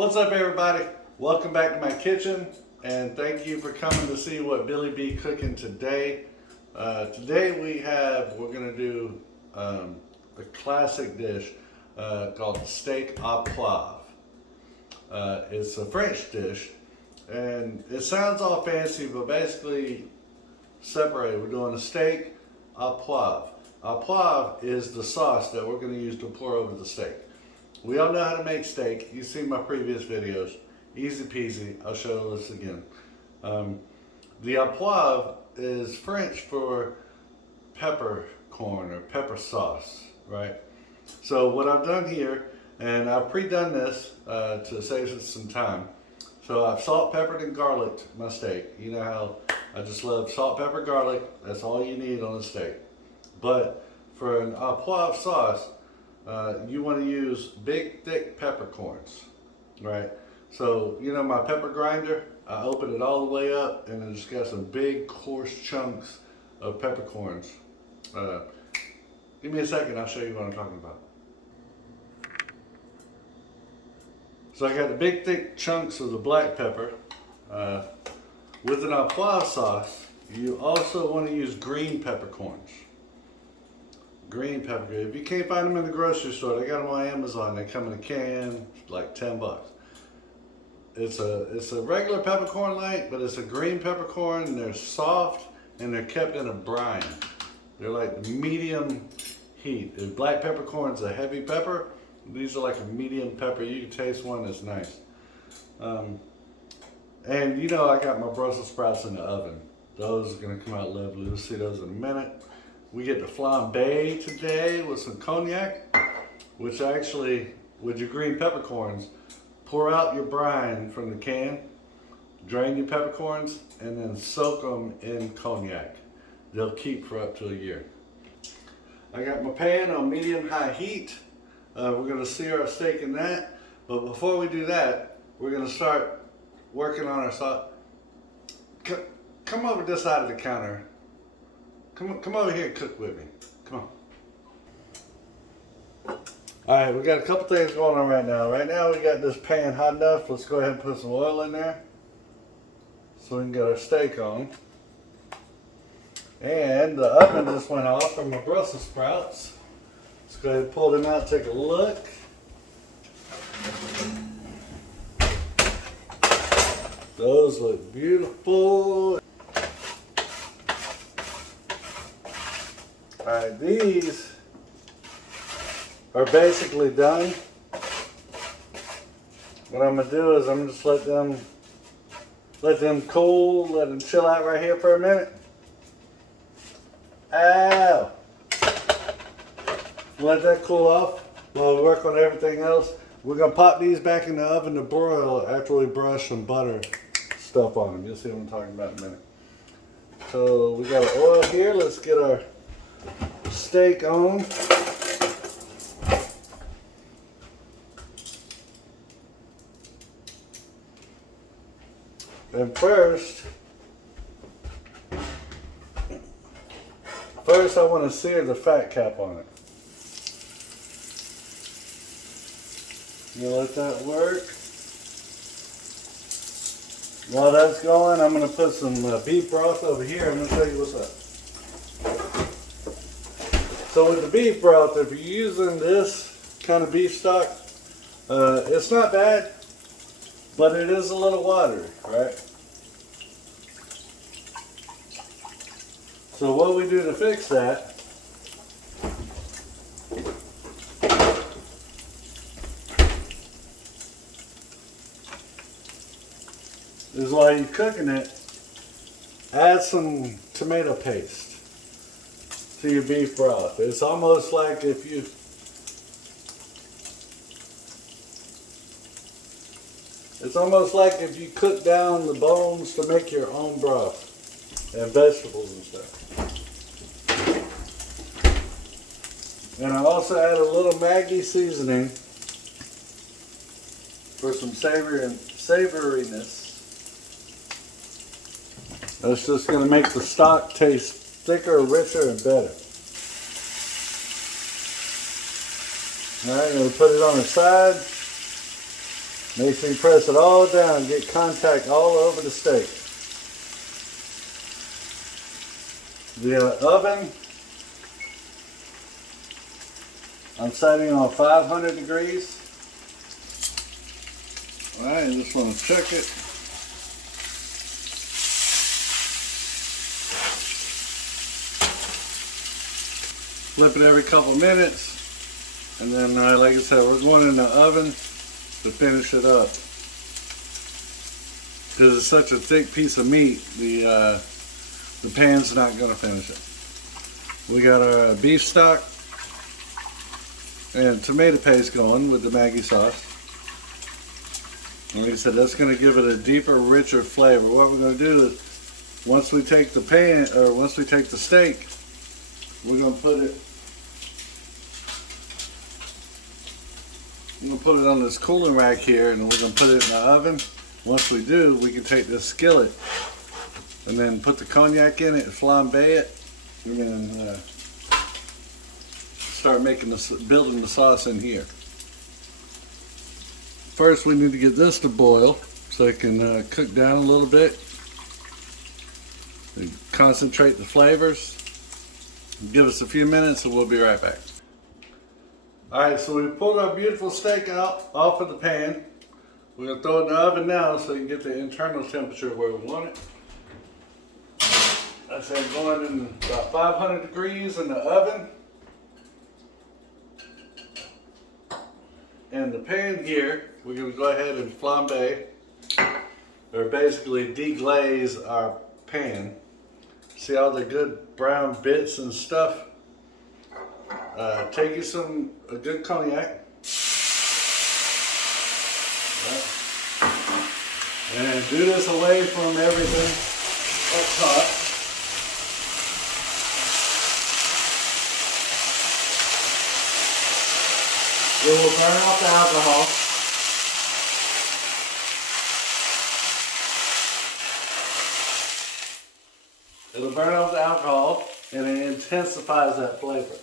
What's up, everybody? Welcome back to my kitchen, and thank you for coming to see what Billy B cooking today. Today we're gonna do a classic dish called steak au poivre. It's a French dish, and it sounds all fancy, but basically separated. We're doing a steak au poivre. Au poivre is the sauce that we're gonna use to pour over the steak. We all know how to make steak. You've seen my previous videos. Easy peasy. I'll show this again. The au poivre is French for peppercorn or pepper sauce, right? So what I've done here, and I've pre-done this to save us some time. So I've salt, peppered, and garlicked my steak. You know how I just love salt, pepper, garlic. That's all you need on a steak. But for an au poivre sauce, you want to use big, thick peppercorns, right? So, you know my pepper grinder, I open it all the way up and it's got some big, coarse chunks of peppercorns. Give me a second, I'll show you what I'm talking about. So I got the big, thick chunks of the black pepper. With an au poivre sauce, you also want to use green peppercorns. Green pepper. If you can't find them in the grocery store, they got them on Amazon. They come in a can, like 10 bucks. It's a regular peppercorn like, but it's a green peppercorn, and they're soft and they're kept in a brine. They're like medium heat. If black peppercorn's a heavy pepper, these are like a medium pepper. You can taste one, it's nice. And you know I got my Brussels sprouts in the oven. Those are gonna come out lovely. We'll see those in a minute. We get the flambe today with some cognac, which actually, with your green peppercorns, pour out your brine from the can, drain your peppercorns, and then soak them in cognac. They'll keep for up to a year. I got my pan on medium-high heat. We're gonna sear our steak in that. But before we do that, we're gonna start working on our sauce. Come over this side of the counter. Come over here and cook with me. Come on. All right, we got a couple things going on right now. Right now we got this pan hot enough. Let's go ahead and put some oil in there so we can get our steak on. And the oven just went off from my Brussels sprouts. Let's go ahead and pull them out, take a look. Those look beautiful. Alright, these are basically done. What I'm gonna do is I'm gonna just let them cool, let them chill out right here for a minute. Ow! Let that cool off while we work on everything else. We're gonna pop these back in the oven to broil after we brush some butter stuff on them. You'll see what I'm talking about in a minute. So we got our oil here. Let's get our steak on. And first I want to sear the fat cap on it. You let that work. While that's going, I'm going to put some beef broth over here. I'm going to show you what's up. So with the beef broth, if you're using this kind of beef stock, it's not bad, but it is a little watery, right? So what we do to fix that is while you're cooking it, add some tomato paste to your beef broth. It's almost like if you cook down the bones to make your own broth and vegetables and stuff. And I also add a little Maggi seasoning for some savoriness. That's just going to make the stock taste thicker, richer, and better. Alright, I'm going to put it on the side. Make sure you press it all down, get contact all over the steak. The oven, I'm setting on 500 degrees. All right, I just want to check it. Flip it every couple minutes. And then, like I said, we're going in the oven to finish it up. Because it's such a thick piece of meat, the pan's not going to finish it. We got our beef stock and tomato paste going with the Maggi sauce. And like I said, that's going to give it a deeper, richer flavor. What we're going to do is, once we take the steak, we're going to put it on this cooling rack here, and we're going to put it in the oven. Once we do, we can take this skillet and then put the cognac in it and flambe it, and then start building the sauce in here. First, we need to get this to boil so it can cook down a little bit and concentrate the flavors. Give us a few minutes and we'll be right back. Alright, so we pulled our beautiful steak out off of the pan. We're going to throw it in the oven now so you can get the internal temperature where we want it. I said going in about 500 degrees in the oven. And the pan here, we're going to go ahead and flambe, or basically deglaze our pan. See all the good brown bits and stuff? Take you a good cognac. Right. And do this away from everything up top. It will burn off the alcohol. It'll burn off the alcohol and it intensifies that flavor.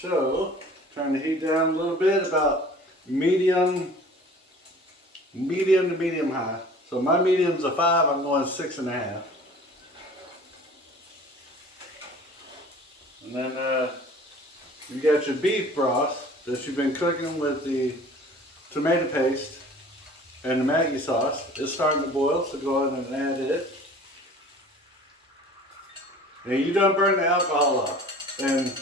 So, turn the heat down a little bit, about medium to medium high. So my medium's a 5, I'm going 6.5. And then you got your beef broth that you've been cooking with the tomato paste and the Maggi sauce. It's starting to boil, so go ahead and add it. And you don't burn the alcohol off. And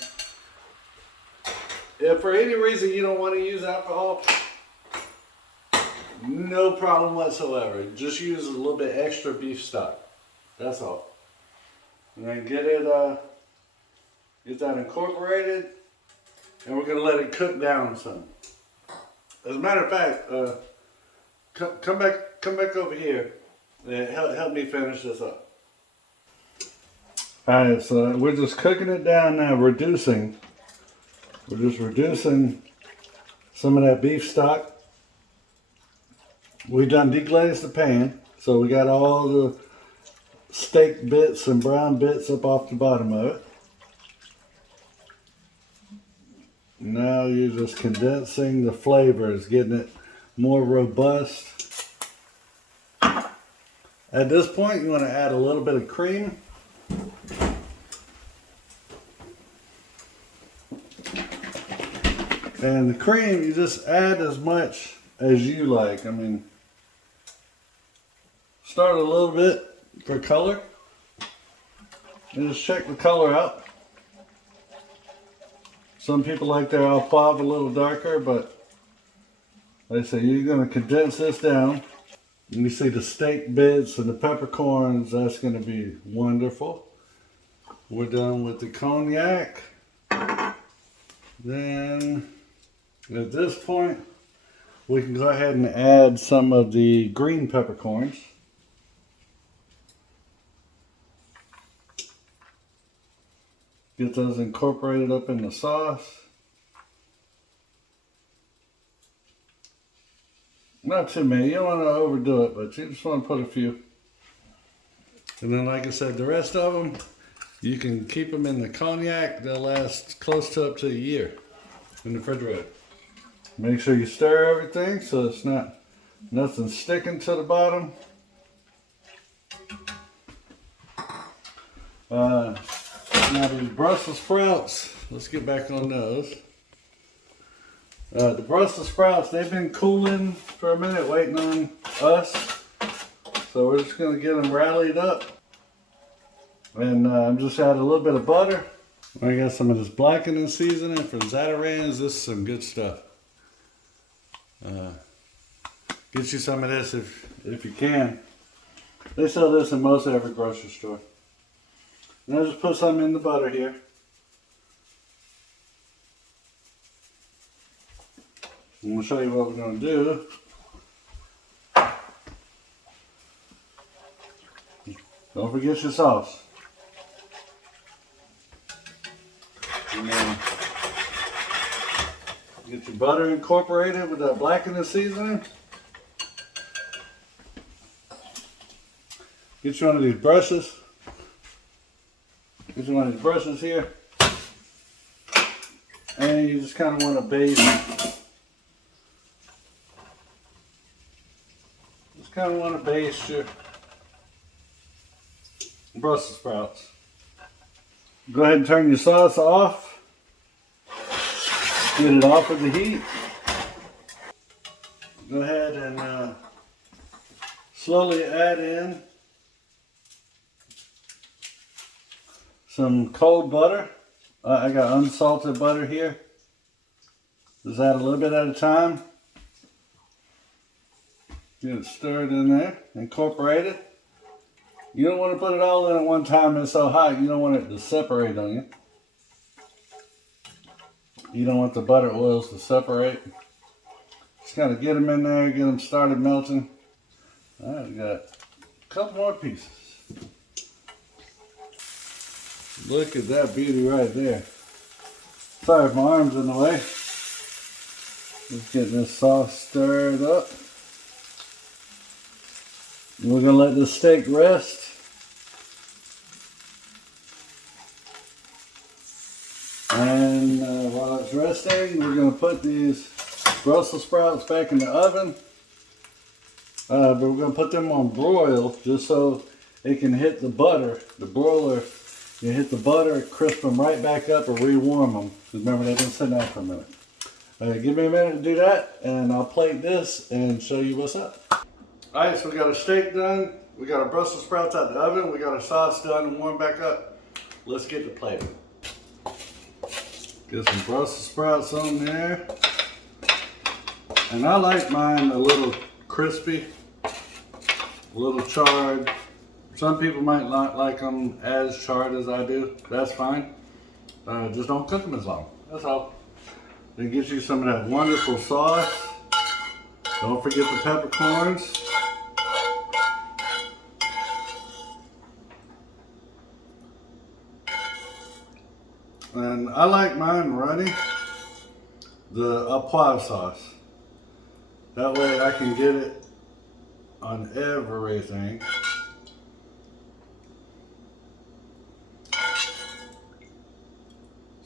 if for any reason you don't want to use alcohol, no problem whatsoever. Just use a little bit extra beef stock. That's all. And then get that incorporated. And we're going to let it cook down some. As a matter of fact, come back over here and help me finish this up. Alright, so we're just cooking it down now, We're just reducing some of that beef stock. We done deglazed the pan, so we got all the steak bits and brown bits up off the bottom of it. Now you're just condensing the flavors, getting it more robust. At this point, you want to add a little bit of cream. And the cream, you just add as much as you like. I mean, start a little bit for color. And just check the color out. Some people like their Poivre a little darker, but like I say, you're going to condense this down. And you see the steak bits and the peppercorns, that's going to be wonderful. We're done with the cognac. Then at this point, we can go ahead and add some of the green peppercorns. Get those incorporated up in the sauce. Not too many, you don't want to overdo it, but you just want to put a few. And then like I said, the rest of them, you can keep them in the cognac. They'll last close to up to a year in the refrigerator. Make sure you stir everything so it's nothing sticking to the bottom. Now these Brussels sprouts, let's get back on those. The Brussels sprouts, they've been cooling for a minute waiting on us. So we're just going to get them rallied up. And I'm just adding a little bit of butter. I got some of this blackening seasoning from Zatarain's. This is some good stuff. Get you some of this if you can. They sell this in most every grocery store. And I'll just put some in the butter here. I'm going to show you what we're going to do. Don't forget your sauce. And then get your butter incorporated with that blackening seasoning. Get you one of these brushes. Get you one of these brushes here. And you just kind of want to bathe it. Just kind of want to baste your Brussels sprouts. Go ahead and turn your sauce off. Get it off of the heat. Go ahead and slowly add in some cold butter. I got unsalted butter here. Just add a little bit at a time. Get it stirred in there. Incorporate it. You don't want to put it all in at one time. It's so hot. You don't want it to separate on you. You don't want the butter oils to separate. Just kind of get them in there. Get them started melting. All right, we got a couple more pieces. Look at that beauty right there. Sorry if my arm's in the way. Just getting this sauce stirred up. We're going to let this steak rest. And while it's resting, we're going to put these Brussels sprouts back in the oven. But we're going to put them on broil just so it can hit the butter. The broiler, you hit the butter, crisp them right back up or rewarm them. Remember, they've been sitting out for a minute. Give me a minute to do that, and I'll plate this and show you what's up. Alright, so we got our steak done, we got our Brussels sprouts out the oven, we got our sauce done and warmed back up. Let's get the plating. Get some Brussels sprouts on there. And I like mine a little crispy, a little charred. Some people might not like them as charred as I do. That's fine. Just don't cook them as long. That's all. Then get you some of that wonderful sauce. Don't forget the peppercorns. And I like mine runny, the Poivre sauce. That way I can get it on everything.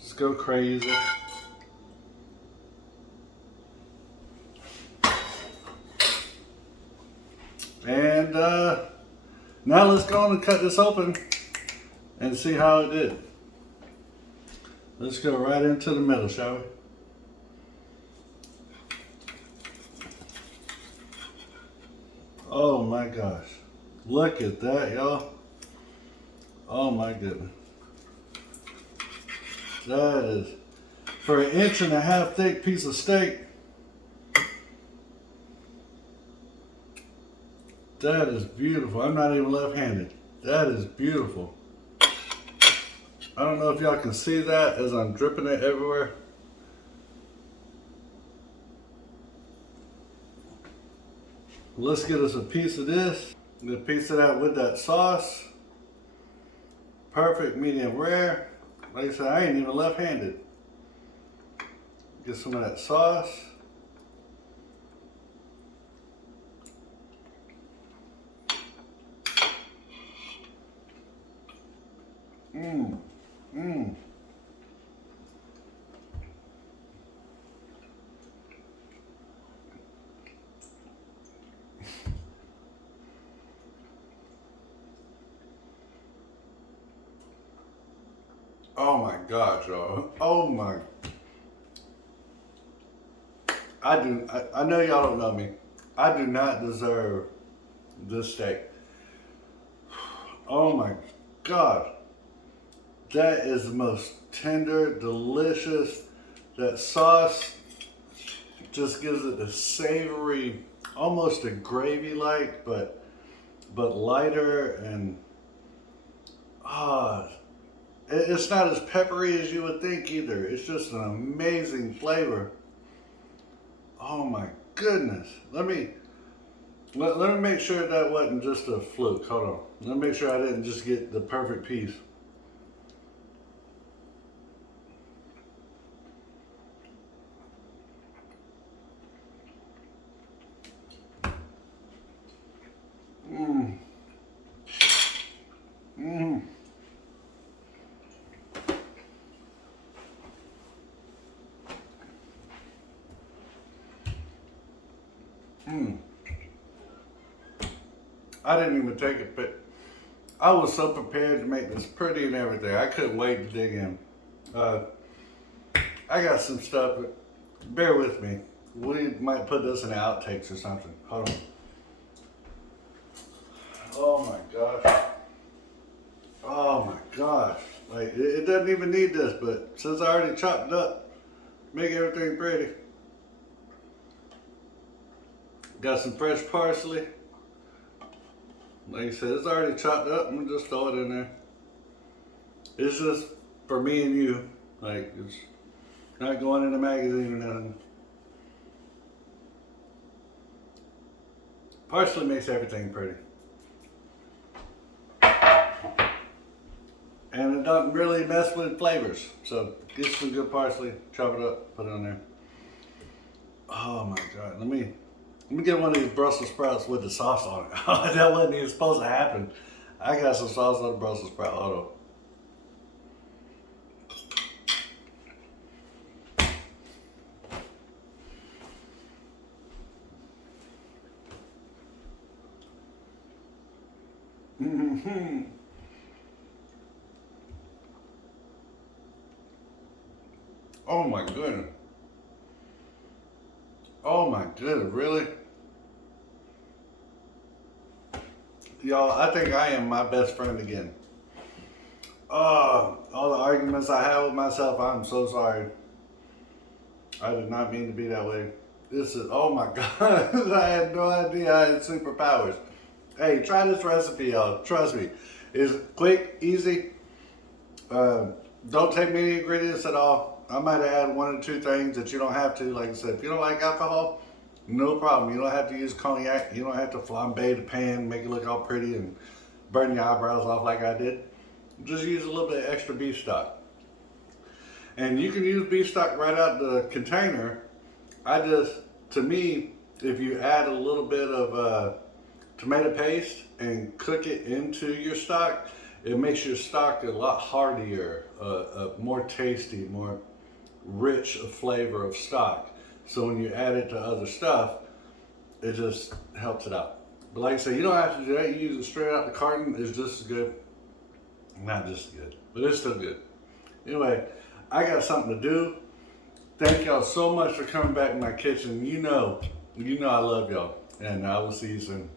Just go crazy. And now let's go on and cut this open and see how it did. Let's go right into the middle, shall we? Oh my gosh. Look at that, y'all. Oh my goodness. That is, for an 1.5 inch thick piece of steak, that is beautiful. I'm not even left-handed. That is beautiful. I don't know if y'all can see that as I'm dripping it everywhere. Let's get us a piece of this. Get a piece of that with that sauce. Perfect medium rare. Like I said, I ain't even left-handed. Get some of that sauce. Oh my gosh, y'all. Oh my. I know y'all don't know me. I do not deserve this steak. Oh my God. That is the most tender, delicious. That sauce just gives it a savory, almost a gravy-like, but lighter, and ah, it's not as peppery as you would think either. It's just an amazing flavor. Oh my goodness. Let me make sure that wasn't just a fluke. Hold on. Let me make sure I didn't just get the perfect piece. Mmm. Mmm. Mmm. I didn't even take it, but I was so prepared to make this pretty and everything. I couldn't wait to dig in. I got some stuff, but bear with me. We might put this in the outtakes or something. Hold on. Oh my gosh. Oh my gosh. Like, it doesn't even need this, but since I already chopped it up, make everything pretty. Got some fresh parsley. Like I said, it's already chopped up. I'm gonna just throw it in there. It's just for me and you. Like, it's not going in a magazine or nothing. Parsley makes everything pretty. And it doesn't really mess with flavors. So get some good parsley, chop it up, put it on there. Oh my God, let me get one of these Brussels sprouts with the sauce on it. That wasn't even supposed to happen. I got some sauce on the Brussels sprout. Hold on. Mm-hmm. Oh my goodness. Oh my goodness, really? Y'all, I think I am my best friend again. All the arguments I have with myself, I'm so sorry. I did not mean to be that way. This is, oh my God, I had no idea I had superpowers. Hey, try this recipe, y'all. Trust me. It's quick, easy. Don't take many ingredients at all. I might add one or two things that you don't have to. Like I said, if you don't like alcohol, no problem. You don't have to use cognac. You don't have to flambe the pan, make it look all pretty and burn your eyebrows off like I did. Just use a little bit of extra beef stock. And you can use beef stock right out the container. To me, if you add a little bit of tomato paste and cook it into your stock, it makes your stock a lot heartier, more tasty, more rich flavor of stock. So when you add it to other stuff, it just helps it out. But like I say, you don't have to do that. You use it straight out the carton. It's just as good. Not just as good, but it's still good. Anyway, I got something to do. Thank y'all so much for coming back in my kitchen. You know I love y'all, and I will see you soon.